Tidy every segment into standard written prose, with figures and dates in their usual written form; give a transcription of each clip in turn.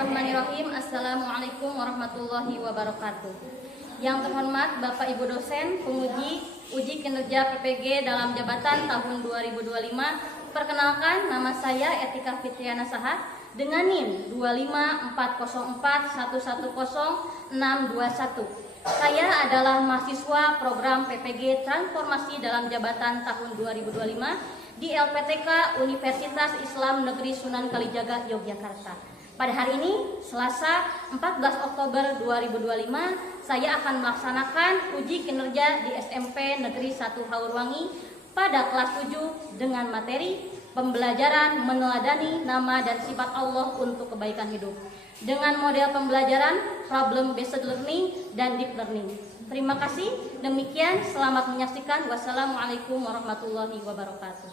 Bismillahirrahmanirrahim. Assalamualaikum warahmatullahi wabarakatuh. Yang terhormat Bapak Ibu dosen, penguji, uji kinerja PPG dalam jabatan tahun 2025. Perkenalkan, nama saya Etika Fitriana Sahat dengan NIM 25404110621. Saya adalah mahasiswa program PPG Transformasi dalam Jabatan tahun 2025 di LPTK Universitas Islam Negeri Sunan Kalijaga, Yogyakarta. Pada hari ini, Selasa 14 Oktober 2025, saya akan melaksanakan uji kinerja di SMP Negeri 1 Haurwangi pada kelas 7 dengan materi pembelajaran meneladani nama dan sifat Allah untuk kebaikan hidup. Dengan model pembelajaran problem based learning dan deep learning. Terima kasih. Demikian, selamat menyaksikan. Wassalamualaikum warahmatullahi wabarakatuh.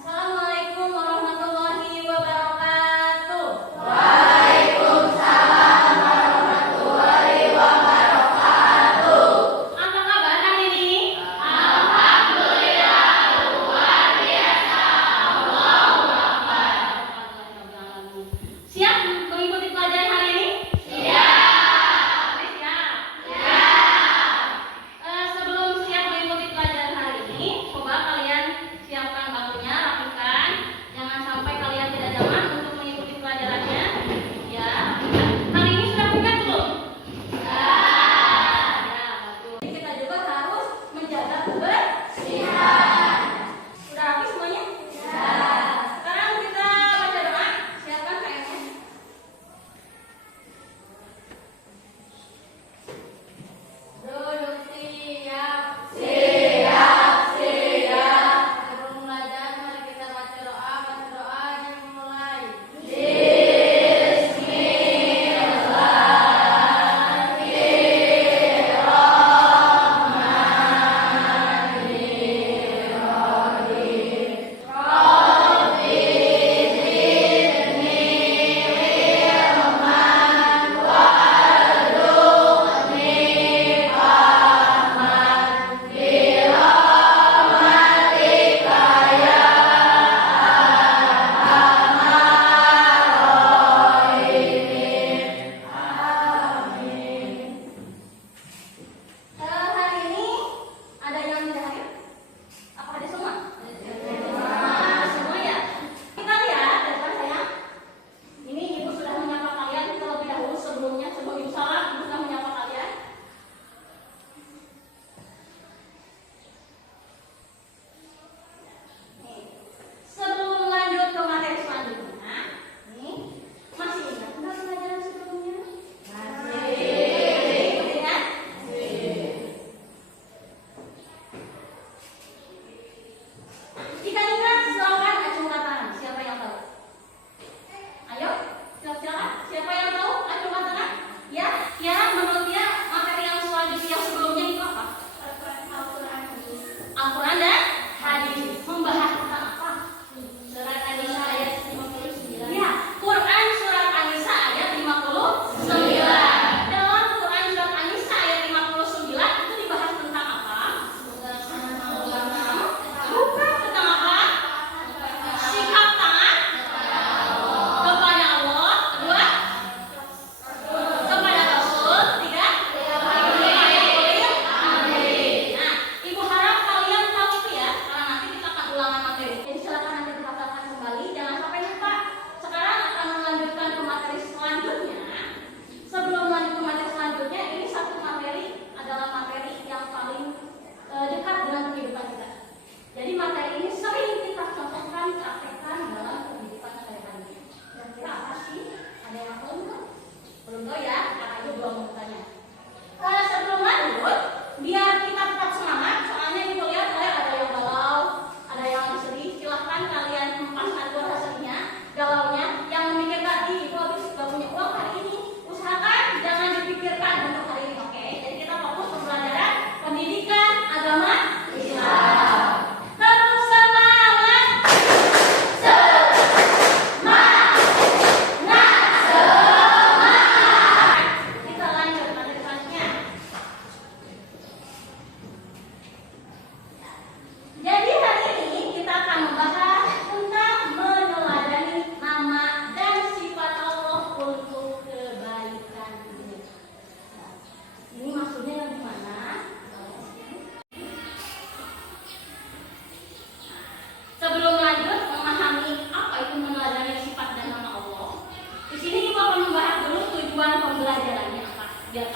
Assalamualaikum warahmatullahi wabarakatuh. Waalaikumsalam warahmatullahi wabarakatuh. Apa kabar hari ini? Alhamdulillah luar biasa. Allahu Akbar. Siap mengikuti pelajaran hari ini? Siap. Siap. Siap. Sebelum siap mengikuti pelajaran hari ini, coba kalian siapkan bangkunya, rapikan. Jangan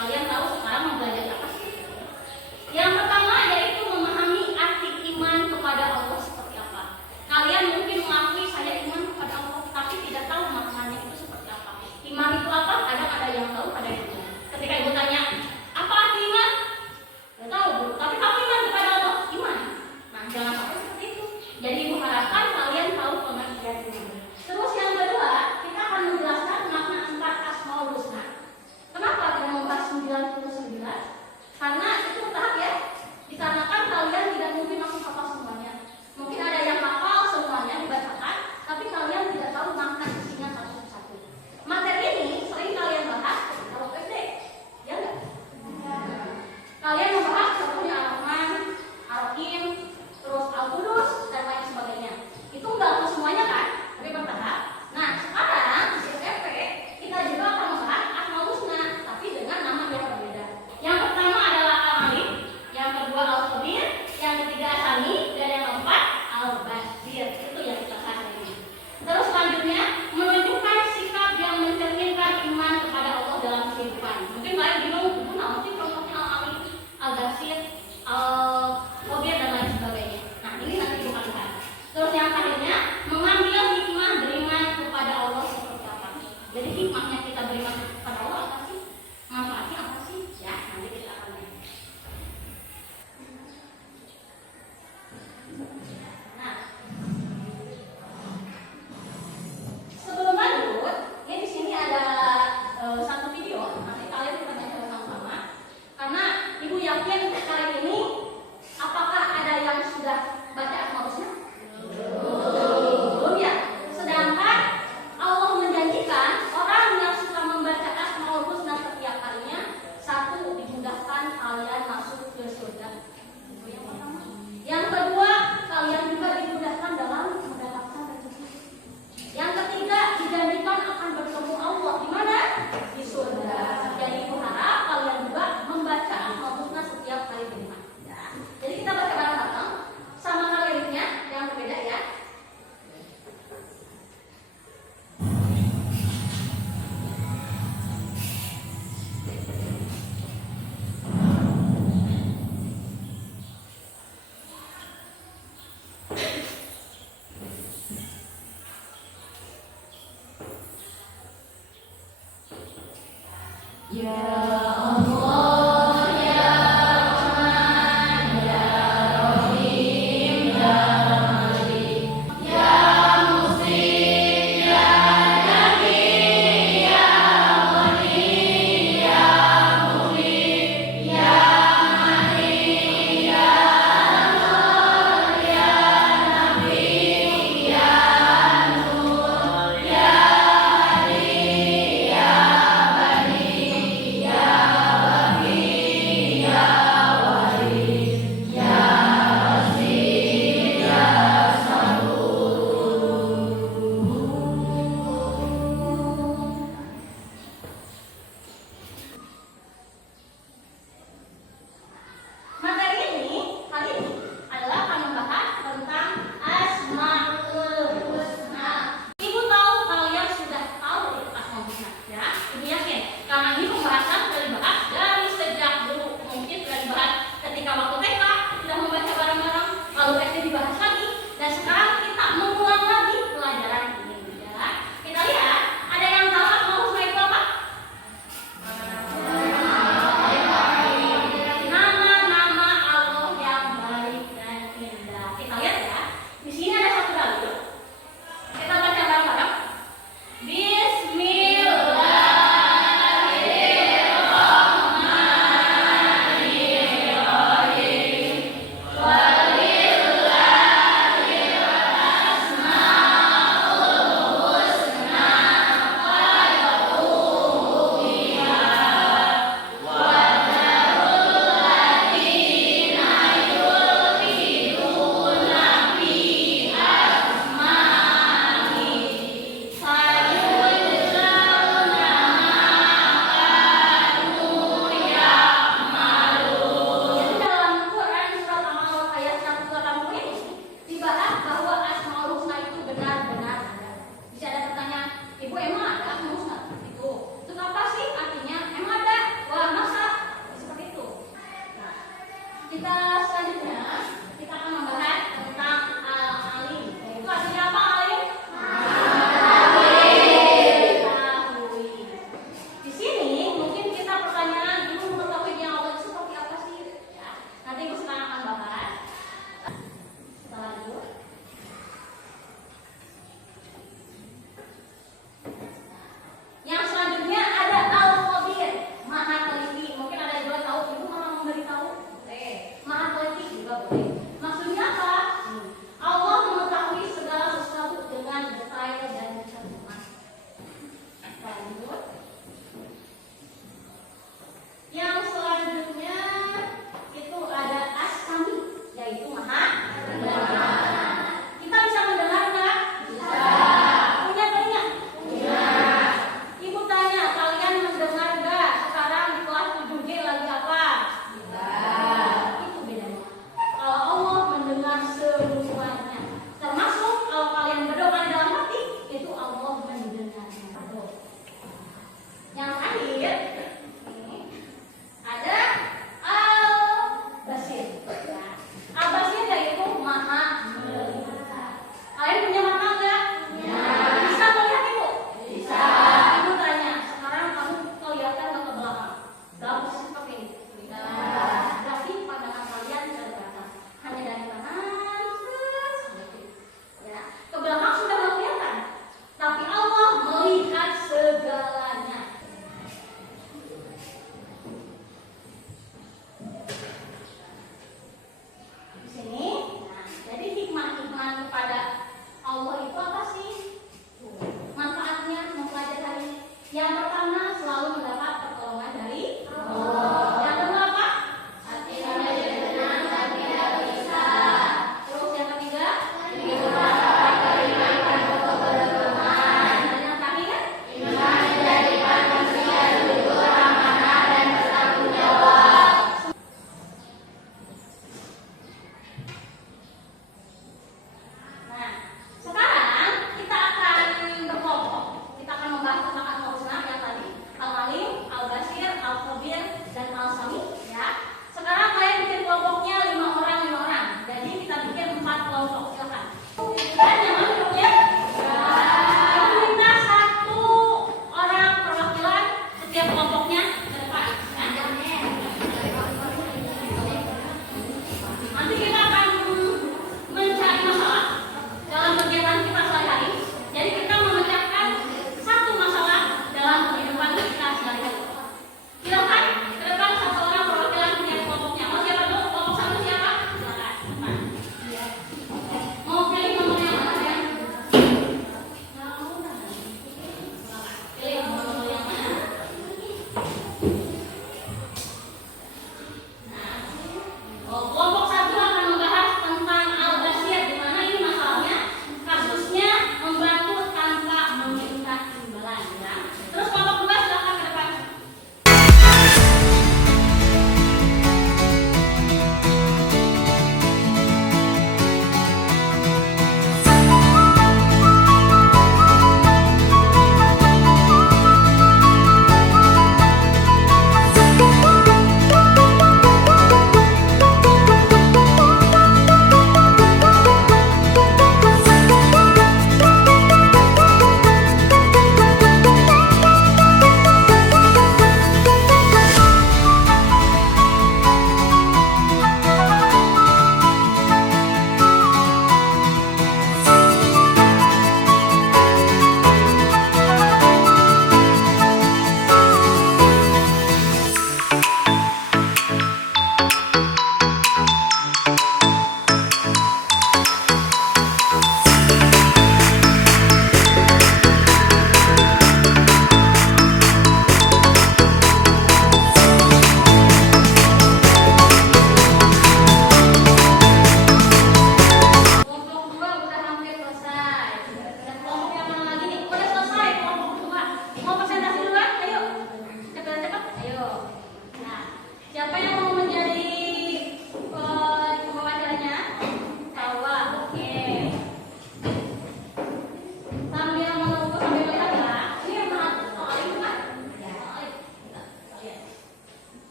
Kalian tahu sekarang mau belajar apa sih? Yang pertama yaitu memahami arti iman kepada Allah seperti apa. Kalian mungkin mengakui saya iman kepada Allah, tapi tidak tahu maknanya itu seperti apa. Iman itu apa? Kadang ada yang tahu, ada yang tidak. Ketika ibu tanya, apa arti iman? Tidak tahu, Bu. Tapi kamu iman kepada Allah? Iman. Nah, jangan sampai seperti itu. Jadi ibu harapkan kalian tahu pengertian ini. Terus yang kedua, kita akan menjelaskan makna 4 Asmaul Husna. Kenapa kita membahas 99